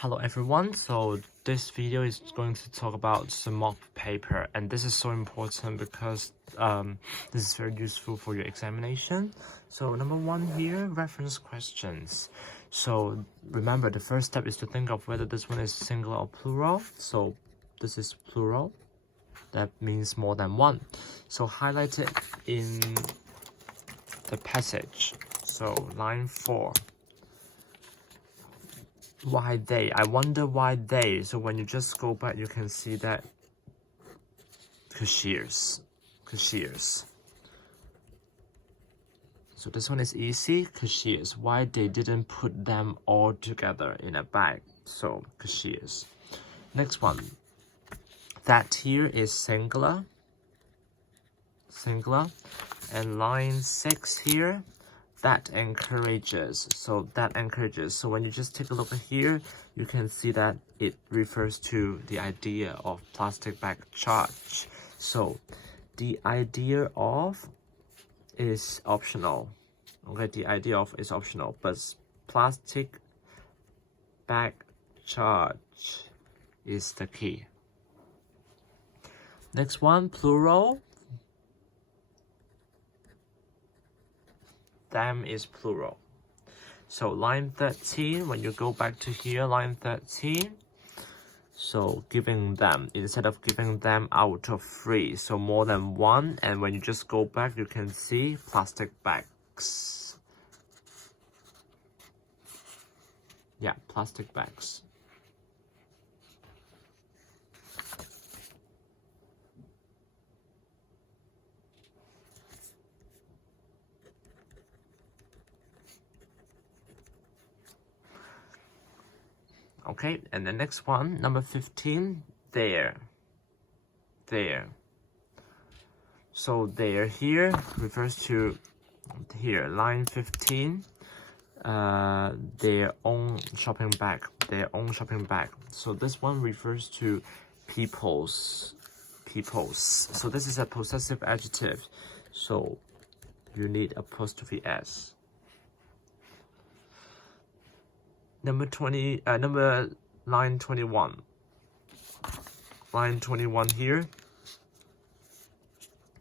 Hello everyone, so this video is going to talk about the mock paper, and this is so important because this is very useful for your examination. So number one here, reference questions. So remember, the first step is to think of whether this one is singular or plural. So this is plural, that means more than one. So highlight it in the passage. So line 4. Why they? I wonder why they. So when you just go back, you can see that cashiers. So this one is easy, cashiers. Why they didn't put them all together in a bag? So cashiers. Next one. That here is singular. And line 6 here. That encourages. So that encourages. So when you just take a look at here, you can see that it refers to the idea of plastic bag charge. So the idea of is optional. Okay, the idea of is optional, but plastic bag charge is the key. Next one, plural. Them is plural. So line 13, when you go back to here, line 13, so giving them, instead of giving them out of 3, so more than 1, and when you just go back, you can see plastic bags. Yeah, plastic bags. Okay, and the next one, number 15, there. So there here refers to here, line 15, their own shopping bag. So this one refers to people's. So this is a possessive adjective. So you need apostrophe S. Number line 21. Line 21 here.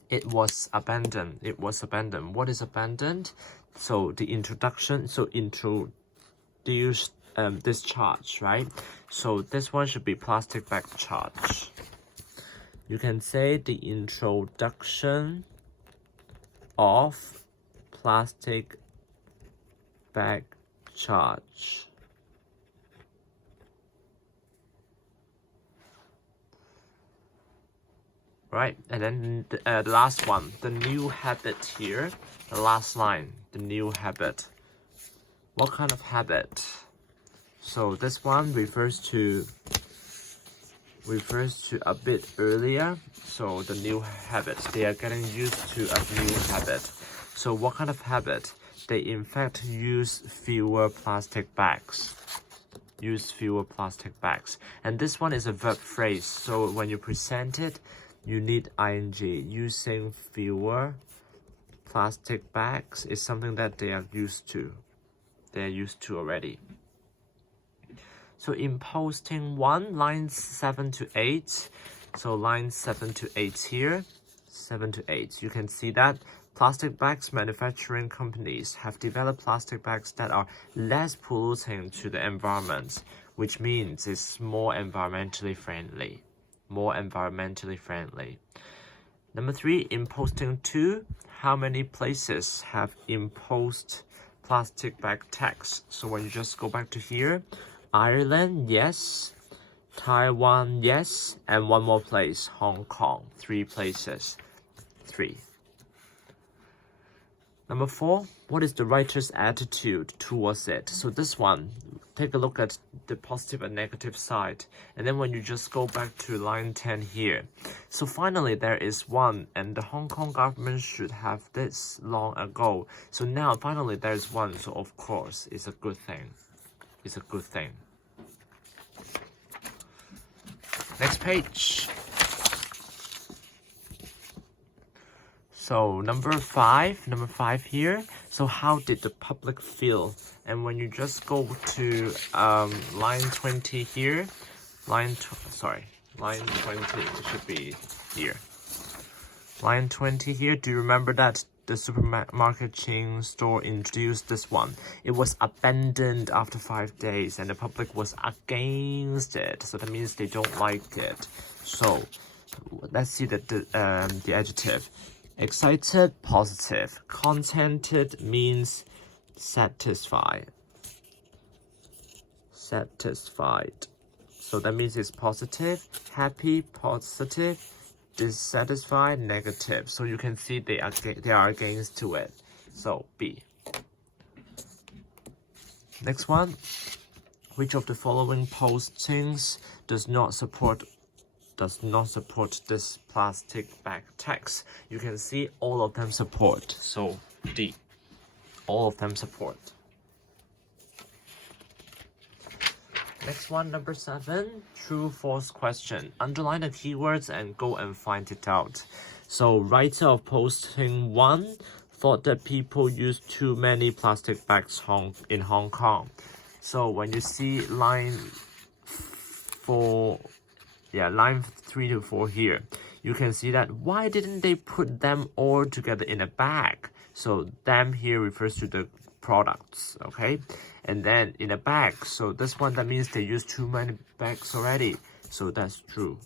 It was abandoned. What is abandoned? So the introduction. So introduce discharge, right? So this one should be plastic bag charge. You can say the introduction of plastic bag charge. Right, and then the last one, the new habit here, the last line, the new habit. What kind of habit? So this one refers to a bit earlier. So the new habit, they are getting used to a new habit. So what kind of habit? They in fact use fewer plastic bags. And this one is a verb phrase. So when you present it, you need ing. Using fewer plastic bags is something that they are used to. Already. So in posting 1, lines 7 to 8. So lines 7 to 8 here. 7 to 8. You can see that plastic bags manufacturing companies have developed plastic bags that are less polluting to the environment, which means it's more environmentally friendly. Number 3, in posting 2, how many places have imposed plastic bag tax? So when you just go back to here, Ireland, yes. Taiwan, yes. And one more place, Hong Kong. 3 places. 3. Number 4, what is the writer's attitude towards it? So this one, take a look at the positive and negative side. And then when you just go back to line 10 here. So finally, there is 1, and the Hong Kong government should have this long ago. So now, finally, there's 1. So of course, it's a good thing. Next page. So number 5 here. So how did the public feel And when you just go to line 20 here, line 20, it should be here. Line 20 here, do you remember that the supermarket chain store introduced this one? It was abandoned after 5 days and the public was against it. So that means they don't like it. So let's see the adjective. Excited, positive. Contented means satisfied. Satisfied. So that means it's positive. Happy, positive. Dissatisfied, negative. So you can see they are against to it. So B. Next one. Which of the following postings does not support this plastic bag tax? You can see all of them support. So D. All of them support. Next one, number 7, true false question. Underline the keywords and go and find it out. So writer of posting 1 thought that people use too many plastic bags in Hong Kong. So when you see line 3 to 4 here, you can see that why didn't they put them all together in a bag? So them here refers to the products, okay? And then in a bag, so this one, that means they use too many bags already. So that's true.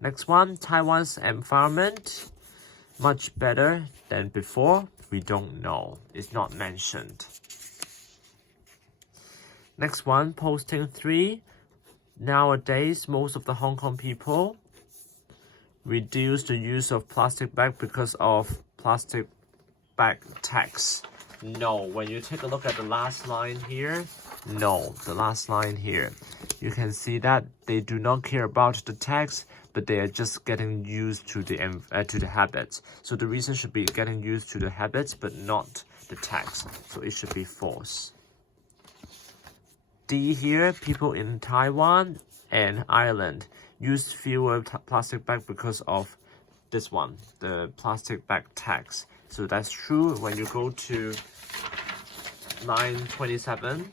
Next one, Taiwan's environment much better than before. We don't know. It's not mentioned. Next one, posting 3. Nowadays, most of the Hong Kong people reduce the use of plastic bag because of plastic bag tax. No, when you take a look at the last line here, no, the last line here, you can see that they do not care about the tax, but they are just getting used to the habits. So the reason should be getting used to the habits, but not the tax. So it should be false. D here, people in Taiwan and Ireland use fewer plastic bags because of this one, the plastic bag tax. So that's true. When you go to line 27,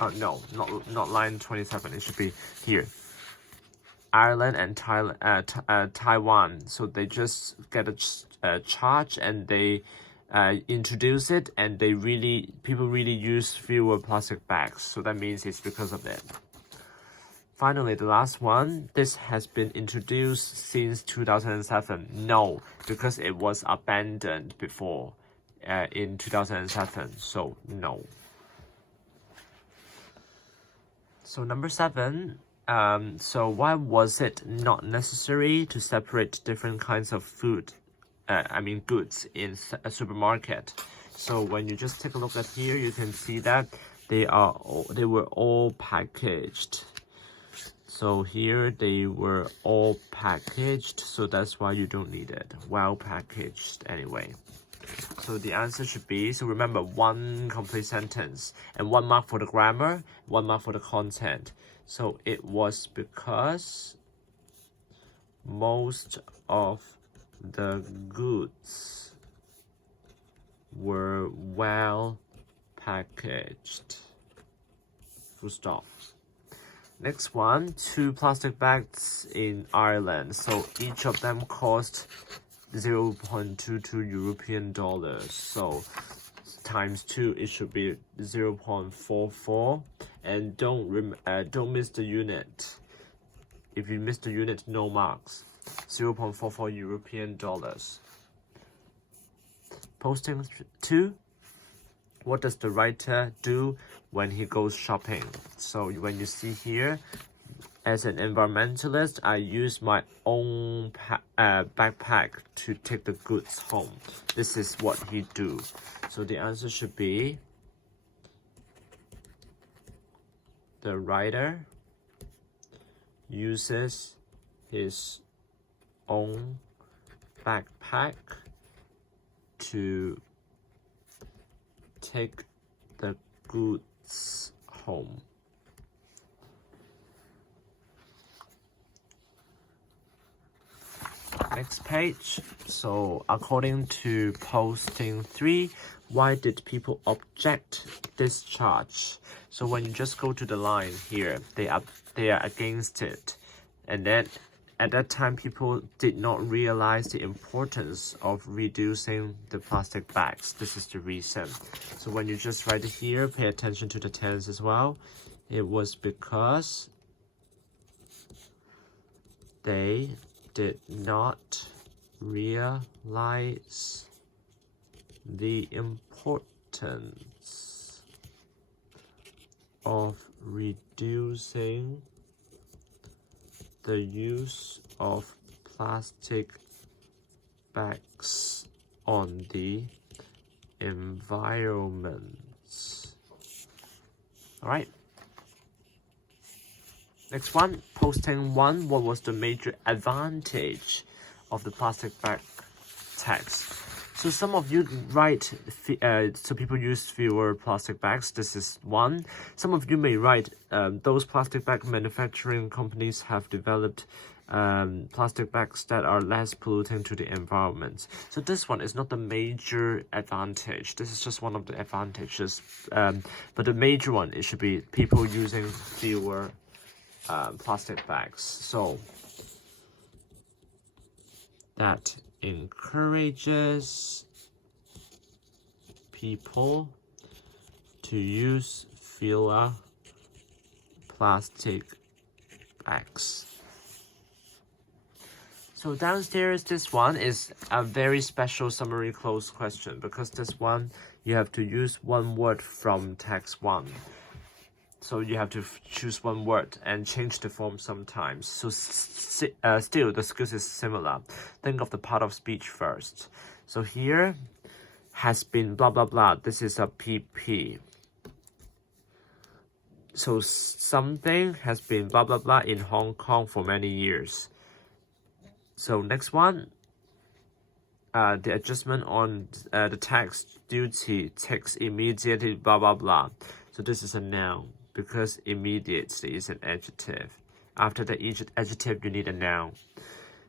oh no, not line 27, it should be here. Ireland and Taiwan, so they just get a charge and they introduce it, and people really use fewer plastic bags. So that means it's because of it. Finally, the last one, this has been introduced since 2007. No, because it was abandoned before in 2007. So no. So number 7, so why was it not necessary to separate different kinds of goods in a supermarket? So when you just take a look at here, you can see that they were all packaged. So here they were all packaged, so that's why you don't need it. Well packaged anyway. So the answer should be, so remember, 1 complete sentence and 1 mark for the grammar, 1 mark for the content. So it was because most of the goods were well packaged. Full stop. Next one, 2 plastic bags in Ireland. So each of them cost 0.22 European dollars. So times 2, it should be 0.44. And don't miss the unit. If you miss the unit, no marks. 0.44 European dollars. Posting 2. What does the writer do when he goes shopping? So when you see here, as an environmentalist, I use my own backpack to take the goods home. This is what he do. So the answer should be, the writer uses his own backpack to take the goods home. Next page. So according to posting 3, why did people object discharge? So when you just go to the line here, they are against it. And then at that time, people did not realize the importance of reducing the plastic bags. This is the reason. So when you just write it here, pay attention to the tense as well. It was because they did not realize the importance of reducing the use of plastic bags on the environment. All right. Next one, posting 1, what was the major advantage of the plastic bag tax? So some of you write, so people use fewer plastic bags. This is 1. Some of you may write, those plastic bag manufacturing companies have developed plastic bags that are less polluting to the environment. So this one is not the major advantage. This is just one of the advantages. But the major one, it should be people using fewer plastic bags. So that encourages people to use fewer plastic bags. So downstairs, this one is a very special summary close question, because this one you have to use one word from text 1. So you have to choose one word and change the form sometimes. So still, the skills is similar. Think of the part of speech first. So here, has been blah, blah, blah. This is a PP. So something has been blah, blah, blah in Hong Kong for many years. So next one, the adjustment on the tax duty takes immediately blah, blah, blah. So this is a noun, because immediately is an adjective. After the adjective, you need a noun.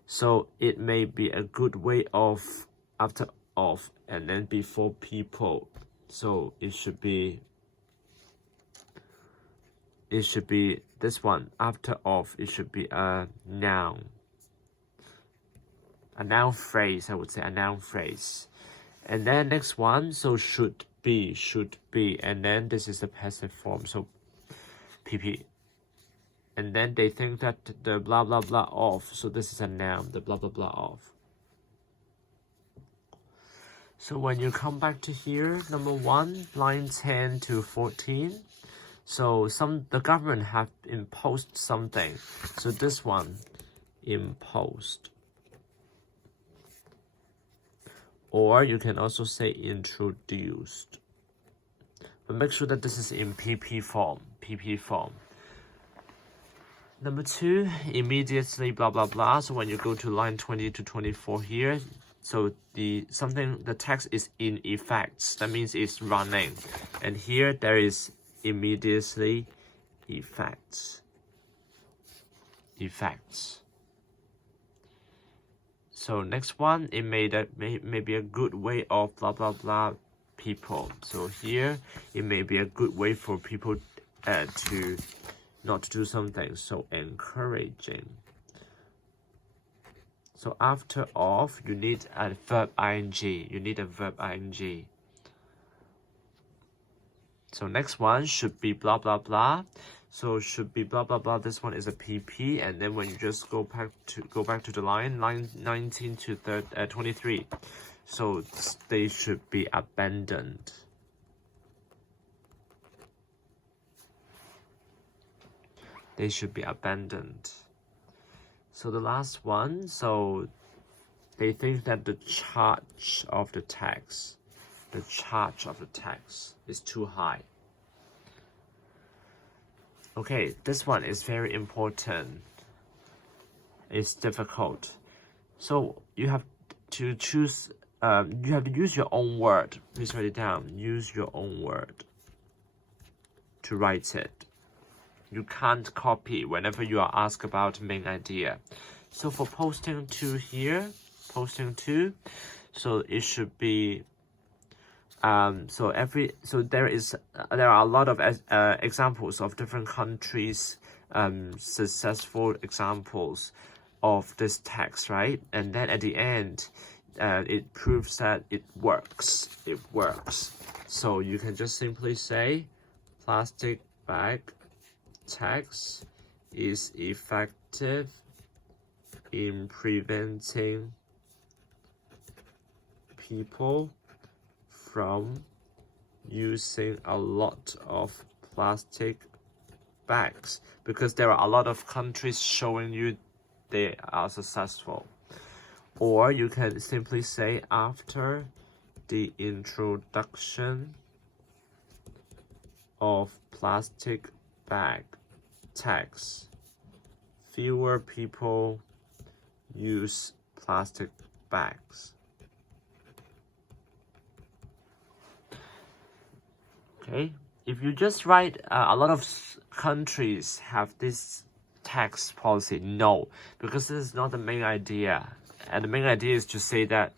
So it may be a good way of, after of, and then before people. So it should be this one, after of, it should be a noun. A noun phrase, I would say, a noun phrase. And then next one, so should be, and then this is the passive form, so PP. And then they think that the blah blah blah of, so this is a noun, the blah blah blah of. So when you come back to here, number 1, line 10 to 14. So the government have imposed something. So this one, imposed. Or you can also say introduced. But make sure that this is in PP form. Number 2, immediately blah blah blah. So when you go to line 20 to 24 here, so the text is in effect. That means it's running. And here there is immediately effects. So next one, it may be a good way of blah blah blah people. So here it may be a good way for people to not do something. So encouraging. So after of, you need a verb ing. So next one should be blah blah blah. So should be blah blah blah. This one is a PP, and then when you just go back to the line 19 to 23. So they should be abandoned. So the last one, so they think that the charge of the tax is too high. Okay, this one is very important. It's difficult. So you have to choose, you have to use your own word. Please write it down. Use your own word to write it. You can't copy whenever you are asked about main idea. So for posting to here, posting to, so it should be so there are a lot of examples of different countries, successful examples of this text, right? And then at the end, it proves that it works. It works. So you can just simply say, plastic bag tax is effective in preventing people from using a lot of plastic bags, because there are a lot of countries showing you they are successful. Or you can simply say, after the introduction of plastic bag tax, fewer people use plastic bags. Okay, if you just write a lot of countries have this tax policy, no, because this is not the main idea. And the main idea is to say that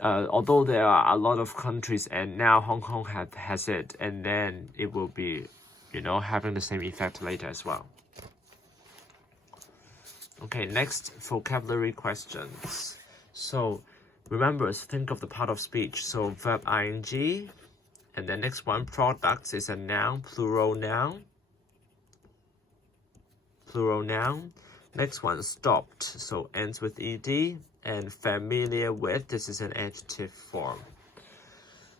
although there are a lot of countries and now Hong Kong has it, and then it will be, having the same effect later as well. Okay, next vocabulary questions. So remember, think of the part of speech. So verb ing. And the next one, products, is a noun, plural noun. Plural noun. Next one, stopped, so ends with ed. And familiar with, this is an adjective form.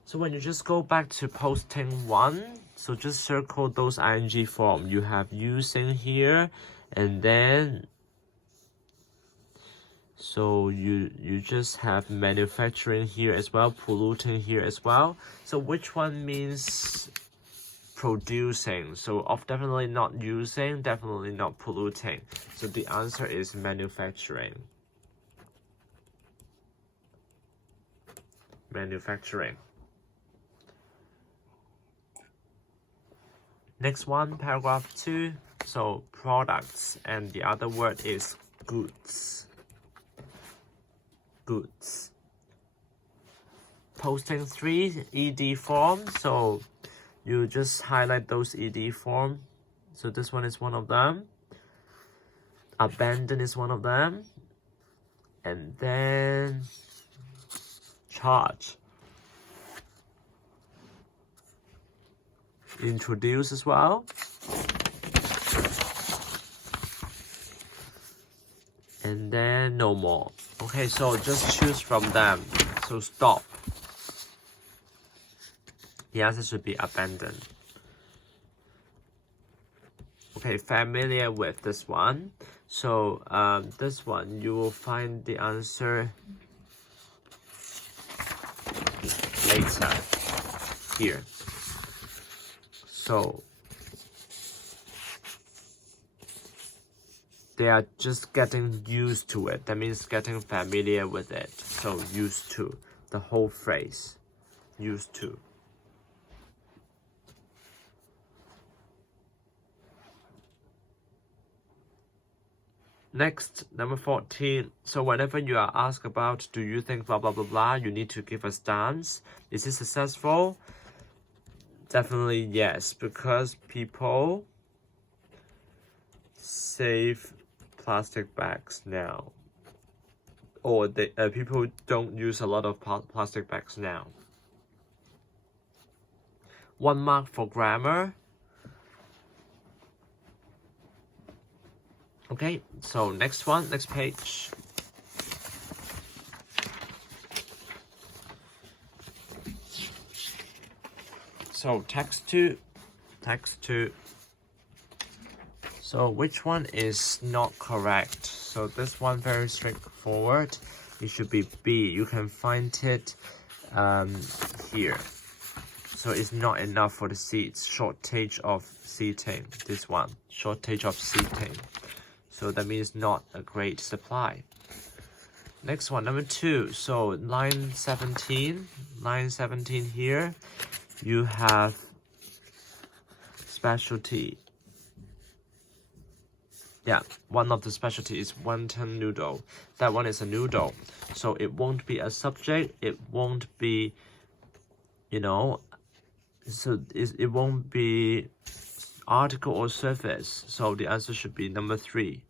So when you just go back to posting 1, so just circle those ing form. You have using here, and then so you just have manufacturing here as well, polluting here as well. So which one means producing? So definitely not using, definitely not polluting. So the answer is manufacturing. Manufacturing. Next one, paragraph 2. So products, and the other word is goods. Goods. Posting 3, ed form. So you just highlight those ed form. So this one is one of them. Abandon is one of them. And then charge. Introduce as well. And then no more. Okay, so just choose from them. So stop. The answer should be abandon. Okay, familiar with this one. So this one, you will find the answer later here. So they are just getting used to it. That means getting familiar with it. So used to, the whole phrase, used to. Next, number 14. So whenever you are asked about, do you think blah, blah, blah, blah, you need to give a stance. Is it successful? Definitely yes, because people save plastic bags now. Or people don't use a lot of plastic bags now. 1 mark for grammar. Okay, so next one, next page. So text 2. So which one is not correct? So this one very straightforward. It should be B. You can find it here. So it's not enough for the seats. Shortage of seating. This one, shortage of seating. So that means not a great supply. Next one, number 2. So line 17. Line 17 here. You have specialty. Yeah, one of the specialty is wonton noodle. That one is a noodle, so it won't be a subject. It won't be, you know, so it won't be article or surface. So the answer should be number 3.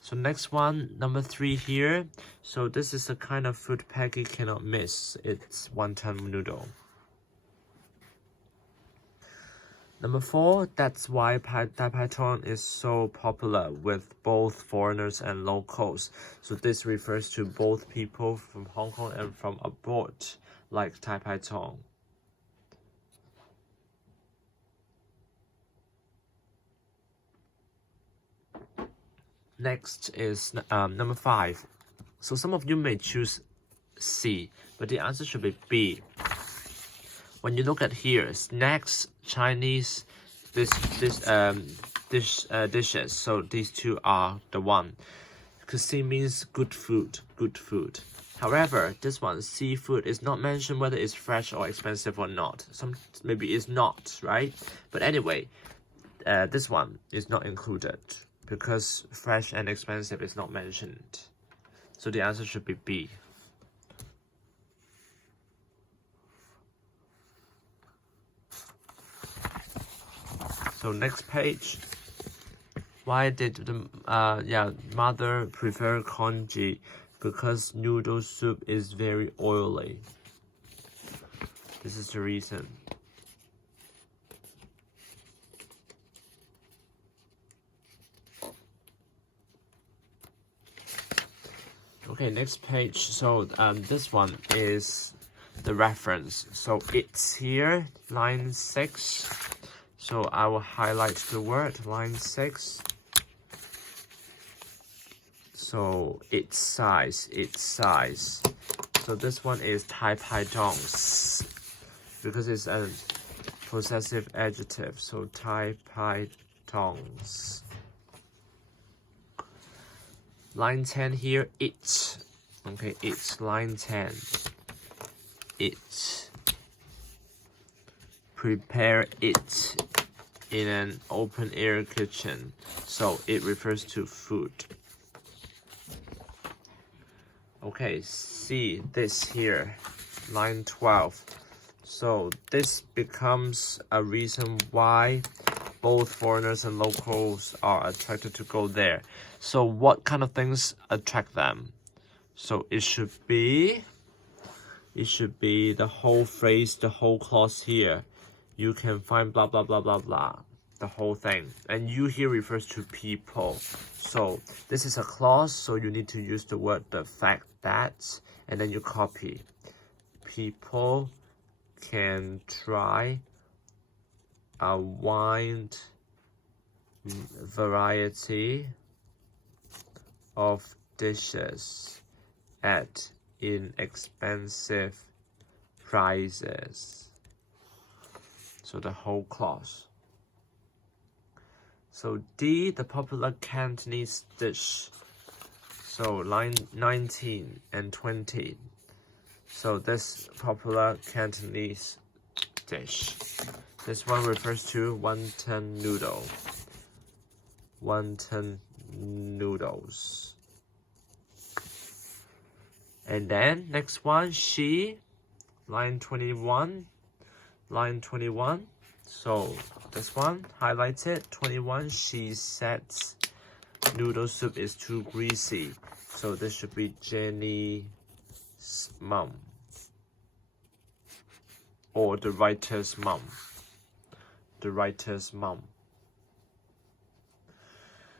So next one, number 3 here. So this is a kind of food Peggy cannot miss. It's wonton noodle. Number 4, that's why Dai Pai Tong is so popular with both foreigners and locals. So this refers to both people from Hong Kong and from abroad, like Dai Pai Tong. Next is number 5. So some of you may choose C, but the answer should be B. When you look at here, snacks, Chinese, dishes. So these two are the one. Because C means good food, good food. However, this one, seafood, is not mentioned whether it's fresh or expensive or not. Maybe it's not, right? But anyway, this one is not included because fresh and expensive is not mentioned. So the answer should be B. So next page. Why did the mother prefer congee? Because noodle soup is very oily. This is the reason. Okay, next page. So this one is the reference. So it's here, line 6. So I will highlight the word, line 6. So its size. So this one is Dai Pai Tong because it's a possessive adjective. So Dai Pai Tongs. Line 10 here, it. Okay, it's line 10. It. Prepare it in an open air kitchen. So it refers to food. Okay, see this here, line 12. So this becomes a reason why both foreigners and locals are attracted to go there. So what kind of things attract them? So it should be the whole phrase, the whole clause here. You can find blah blah blah blah blah, the whole thing. And you here refers to people. So this is a clause, so you need to use the word the fact that, and then you copy. People can try a wide variety of dishes at inexpensive prices. So the whole clause. So D, the popular Cantonese dish. So line 19 and 20. So this popular Cantonese dish. This one refers to wonton noodle. Wonton noodles. And then next one, she, line 21. Line 21. So this one, highlights it. 21, she says noodle soup is too greasy. So this should be Jenny's mom. Or the writer's mom. The writer's mom.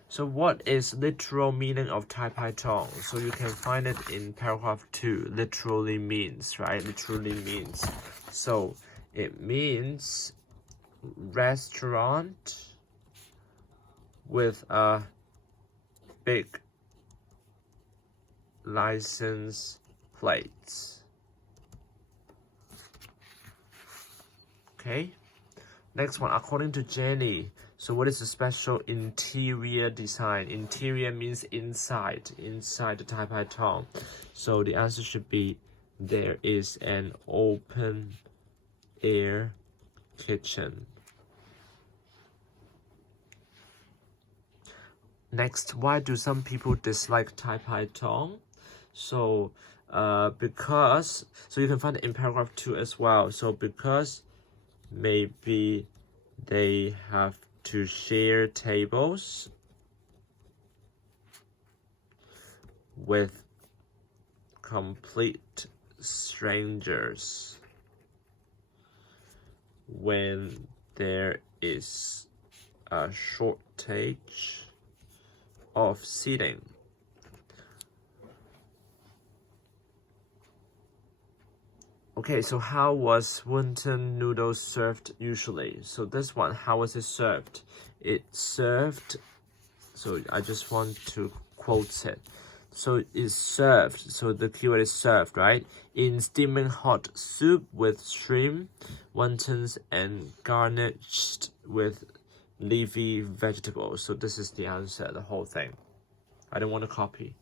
So what is literal meaning of Dai Pai Tong? So you can find it in paragraph 2. Literally means, right? Literally means. So it means restaurant with a big license plate. Okay. Next one, according to Jenny. So what is the special interior design? Interior means inside the Dai Pai Tong. So the answer should be there is an open air kitchen. Next, why do some people dislike Tai Pai Tong? So because, so you can find it in paragraph 2 as well. So because maybe they have to share tables with complete strangers when there is a shortage of seating. Okay, so how was wonton noodles served usually? So this one, how was it served? It's served, so I just want to quote it. So it's served, so the keyword is served, right? In steaming hot soup with shrimp, wontons, and garnished with leafy vegetables. So this is the answer, the whole thing. I don't want to copy.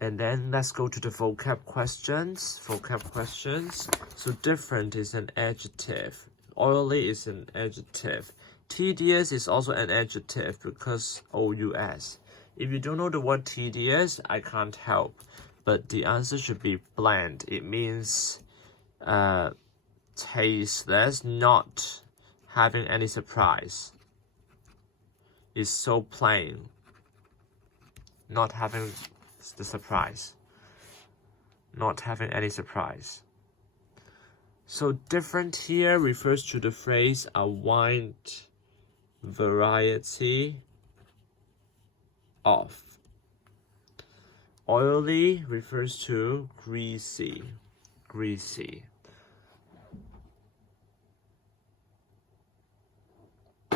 And then let's go to the vocab questions. So different is an adjective. Oily is an adjective. Tedious is also an adjective because OUS. If you don't know the word tedious, I can't help. But the answer should be bland. It means tasteless, not having any surprise. It's so plain. Not having the surprise. Not having any surprise. So different here refers to the phrase a wide variety of. Oily refers to greasy.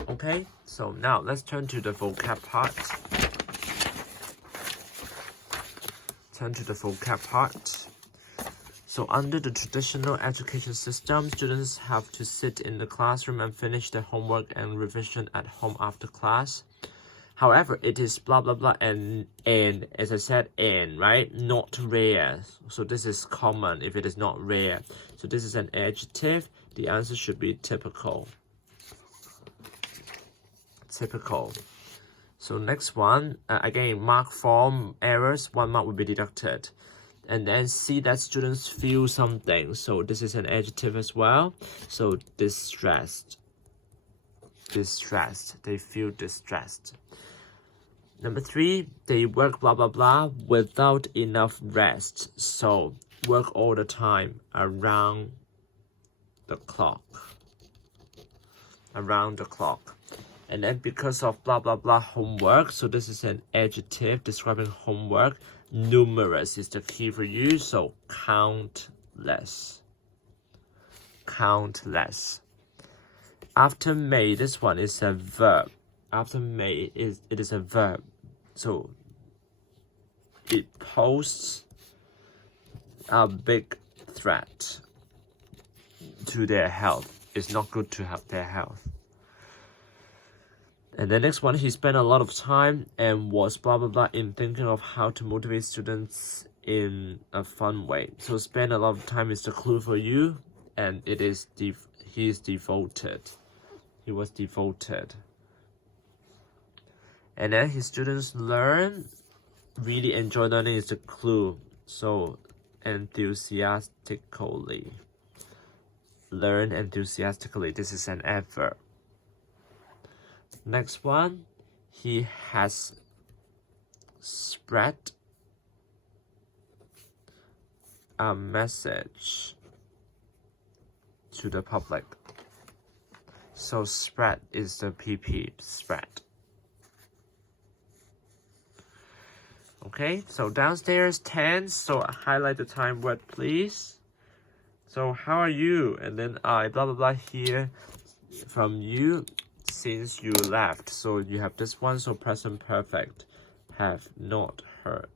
Okay, so now let's turn to the vocab part. So under the traditional education system, students have to sit in the classroom and finish their homework and revision at home after class. However, it is blah blah blah and as I said, and right, not rare. So this is common if it is not rare. So this is an adjective. The answer should be typical. So next one, again, mark form errors, 1 mark will be deducted. And then see that students feel something. So this is an adjective as well. So distressed. They feel distressed. Number 3, they work blah blah blah without enough rest. So work all the time, around the clock. And then because of blah blah blah homework, so this is an adjective describing homework. Numerous is the key for you, so countless. After May, this one is a verb. After May, it is a verb. So it poses a big threat to their health. It's not good to have their health. And the next one, he spent a lot of time and was blah blah blah in thinking of how to motivate students in a fun way. So spend a lot of time is the clue for you, and it is he is devoted. He was devoted. And then his students really enjoy learning is the clue. So enthusiastically. Learn enthusiastically. This is an adverb. Next one, he has spread a message to the public. So spread is the PP, spread. Okay, so downstairs 10, so highlight the time word please. So how are you? And then I blah blah blah here from you. Since you left, so you have this one, so present perfect, have not heard.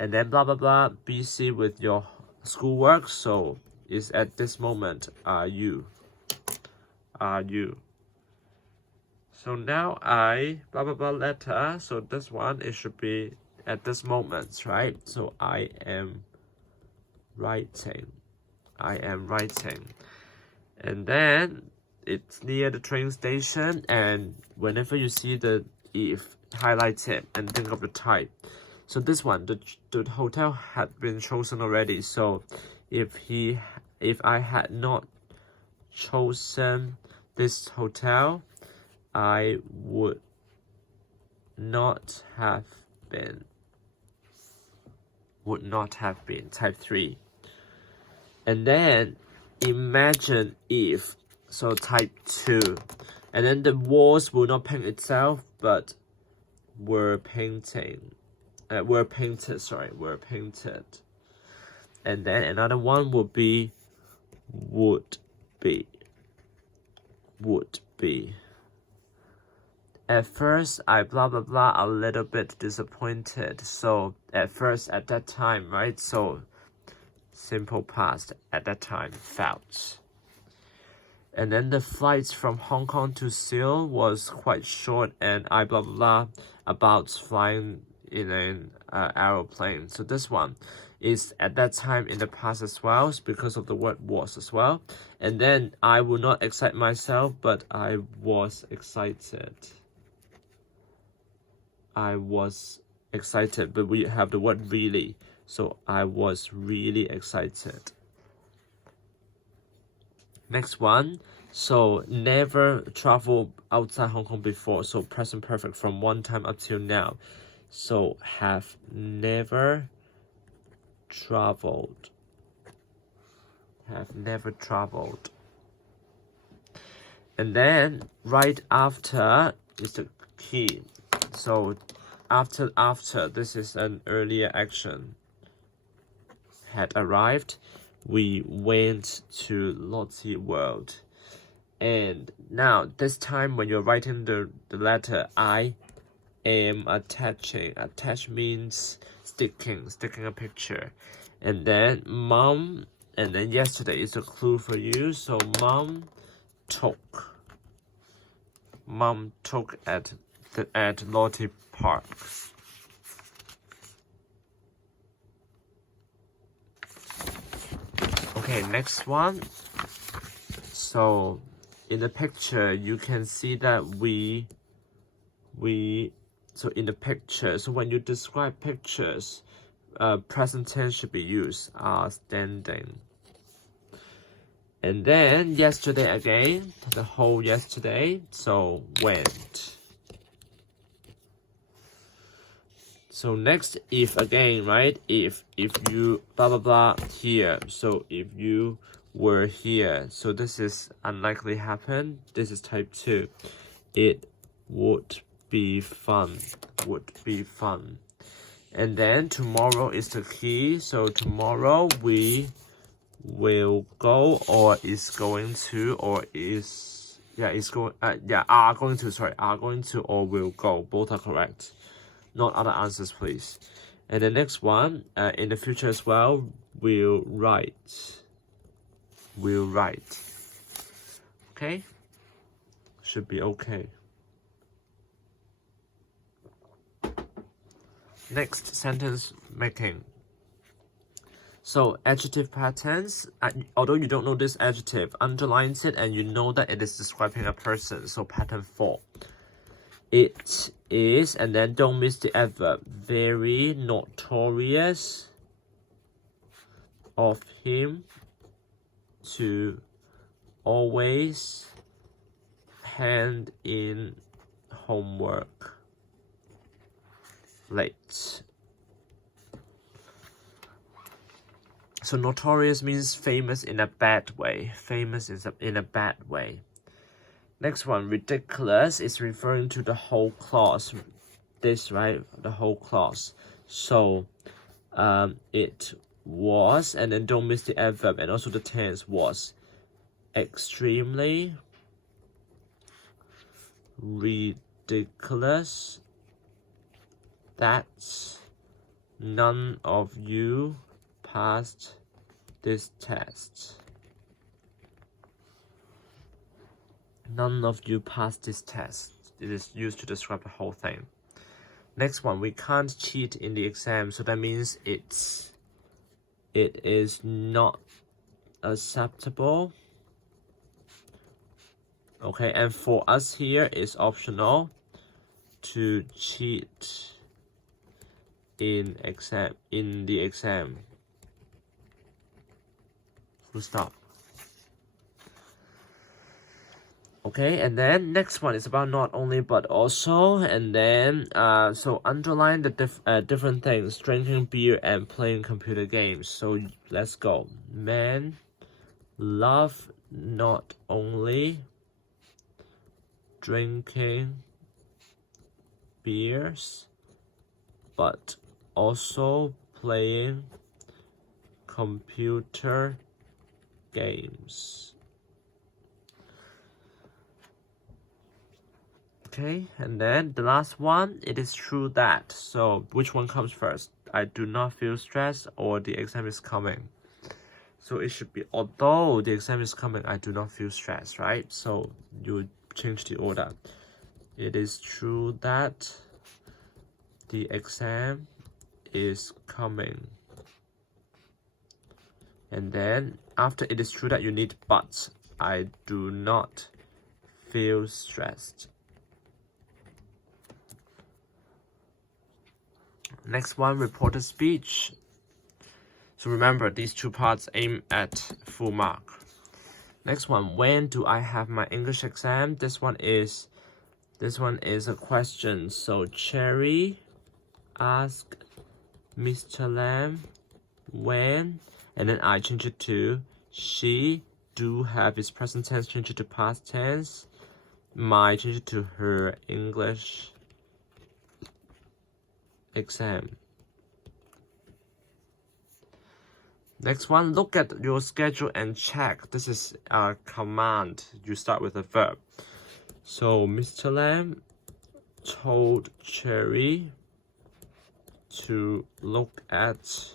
And then blah blah blah, busy with your schoolwork, so is at this moment, are you. So now I blah blah blah letter, so this one, it should be at this moment, right? So I am writing. And then it's near the train station, and whenever you see the if, highlight it and think of the type. So this one, the hotel had been chosen already. So if I had not chosen this hotel, I would not have been. Would not have been type 3. And then imagine if, so type 2. And then the walls will not paint itself, but were painted. And then another one would be would be. At first, I blah blah blah a little bit disappointed. So at first, at that time, right? So simple past, at that time, felt. And then the flights from Hong Kong to Seoul was quite short, and I blah blah blah about flying in an aeroplane. So this one is at that time in the past as well, because of the word was as well. And then I will not excite myself, but I was excited. I was excited, but we have the word really. So I was really excited. Next one. So never traveled outside Hong Kong before. So present perfect from one time up till now. So have never traveled. Have never traveled. And then right after is the key. So after this is an earlier action. Had arrived, we went to Lotte World. And now this time when you're writing the letter, I am attaching. Attach means sticking a picture. And then mom, and then yesterday is a clue for you. So mom took at Lotte Park. Okay, next one. So in the picture you can see that so in the picture, so when you describe pictures, present tense should be used, are standing. And then yesterday again, the whole yesterday, so went. So next, if again, right? If you blah blah blah here. So if you were here. So this is unlikely happen. This is type 2. It would be fun. Would be fun. And then tomorrow is the key. So tomorrow we will go, or is going to, or is are going to, or will go. Both are correct. Not other answers, please. And the next one, in the future as well, will write. Will write. Okay? Should be okay. Next, sentence making. So adjective patterns, although you don't know this adjective, underlines it and you know that it is describing a person. So pattern 4. It is, and then don't miss the adverb, very notorious of him to always hand in homework late. So notorious means famous in a bad way. Famous is in a bad way. Next one, ridiculous is referring to the whole clause. This, right? The whole clause. So it was, and then don't miss the adverb, and also the tense was. Extremely ridiculous that none of you passed this test. None of you passed this test. It is used to describe the whole thing. Next one, we can't cheat in the exam. So that means it is not acceptable Okay, and for us here, it's optional to cheat in the exam. Full stop. Okay, and then next one is about not only but also, and then so underline the different things: drinking beer and playing computer games. So let's go. Men love not only drinking beers but also playing computer games. Okay, and then the last one, it is true that. So which one comes first? I do not feel stressed, or the exam is coming. So it should be although the exam is coming, I do not feel stressed, right? So you change the order. It is true that the exam is coming. And then after it is true that, you need but. I do not feel stressed. Next one, reported speech. So remember, these two parts aim at full mark. Next one, when do I have my English exam? This one is a question. So Cherry ask Mr. Lam when, and then I change it to she. Do have its present tense, change it to past tense. My change it to her English exam. Next one, look at your schedule and check. This is a command. You start with a verb. So Mr. Lam told Cherry to look at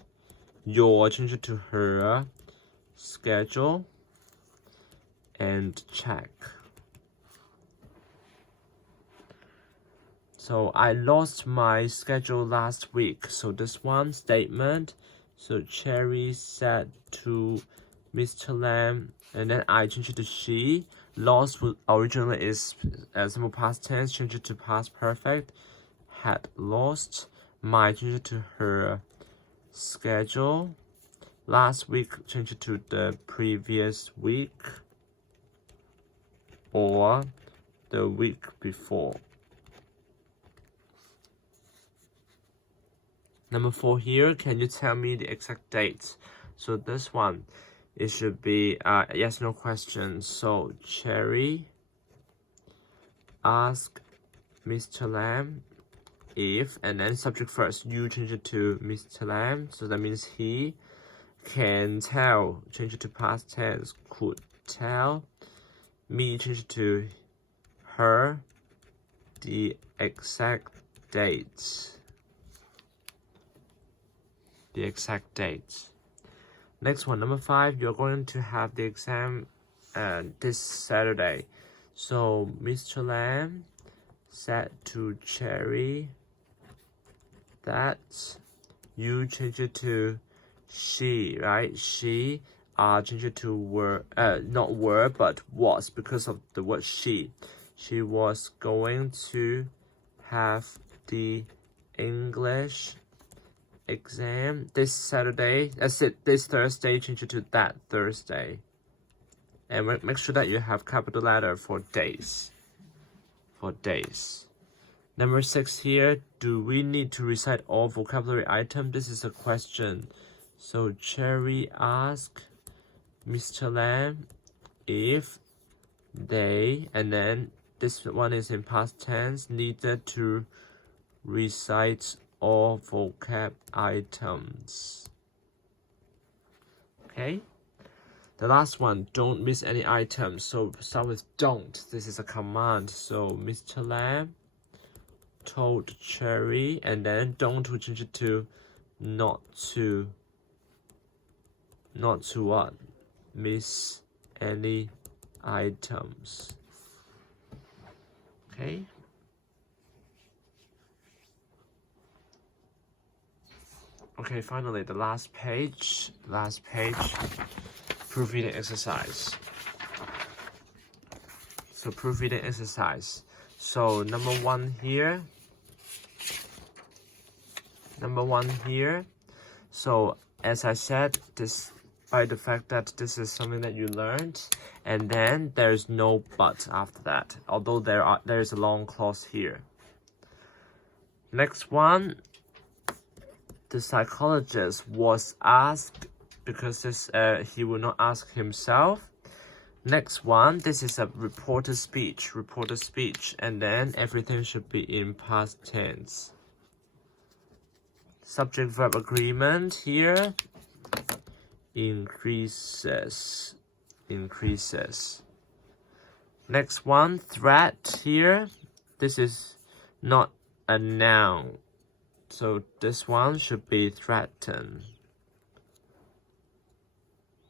your, change it to her schedule and check. So I lost my schedule last week. So this one statement. So Cherry said to Mr. Lam, and then I change it to she. Lost originally is simple past tense, change it to past perfect. Had lost. My change it to her schedule. Last week, change it to the previous week or the week before. Number 4 here, can you tell me the exact date? So this one, it should be yes, no question. So Cherry ask Mr. Lam if, and then subject first, you change it to Mr. Lam. So that means he can tell, change it to past tense, could tell. Me, change it to her, the exact date. The exact date. Next one, number 5, you're going to have the exam this Saturday. So Mr. Lam said to Cherry that you change it to she, right? She change it to were, not were, but was, because of the word she. She was going to have the English exam this Saturday. That's it, this Thursday, change it to that Thursday. And make sure that you have capital letter for days. For days. Number 6 here, do we need to recite all vocabulary items? This is a question. So Cherry asked Mr. Lam if they, and then this one is in past tense, needed to recite all vocab items. Okay. The last one, don't miss any items. So start with don't. This is a command. So Mr. Lam told Cherry, and then don't to change it to not to what? Miss any items. Okay. Okay, finally, the last page, proof reading exercise. So proofreading exercise. So number one here. So as I said, despite the fact that this is something that you learned, and then there's no but after that, although there is a long clause here. Next one, the psychologist was asked, because he will not ask himself. Next one, this is a reporter speech, and then everything should be in past tense. Subject verb agreement here, increases. Next one, threat here, this is not a noun, so this one should be threaten.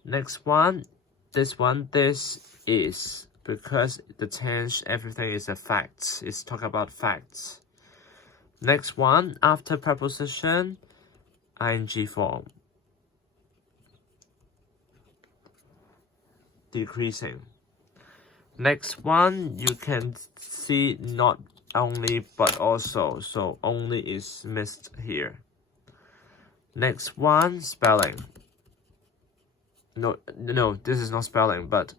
Next one, this is, because the tense, everything is a fact, it's talk about facts. Next one, after preposition, ing form, decreasing. Next one, you can see not only but also, so only is missed here. Next one, spelling. No, this is not spelling, but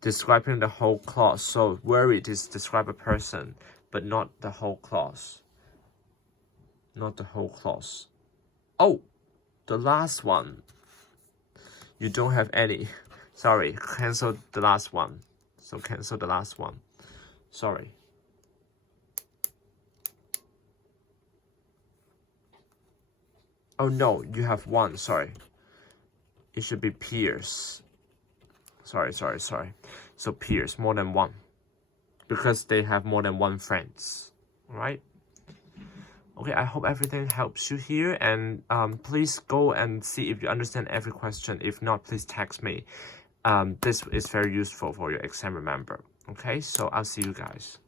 describing the whole clause. So worried is describe a person, but not the whole clause. Oh, the last one. You don't have any. Sorry, cancel the last one. So cancel the last one. Sorry. Oh no, you have one, sorry. It should be peers. Sorry. So peers, more than one. Because they have more than one friends. Alright? Okay, I hope everything helps you here, and please go and see if you understand every question. If not, please text me. This is very useful for your exam, remember. Okay, so I'll see you guys.